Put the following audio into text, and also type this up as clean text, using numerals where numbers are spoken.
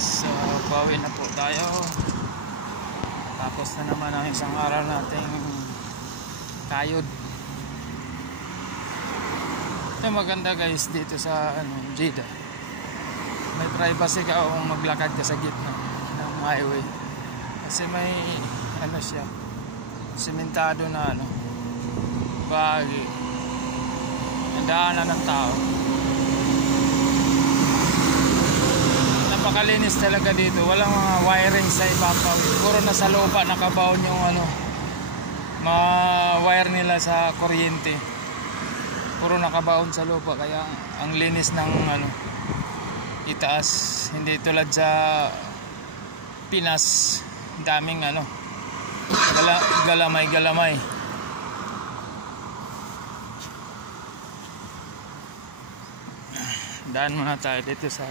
guys, bawi na po tayo. Tapos na naman ang isang araw nating kayod. Ito maganda guys dito sa Jeddah. May privacy ka kung maglakad ka sa gitna ng highway. Kasi may siya, simentado na bahagi. Ang daanan ng tao. Napakalinis talaga dito. Walang mga wiring sa ibabaw. Puro nasa lupa nakabaon yung mga wire nila sa kuryente. Puro nakabaon sa lupa, kaya ang linis ng itaas. Hindi tulad sa Pinas, daming galamay. Daan muna tayo dito sa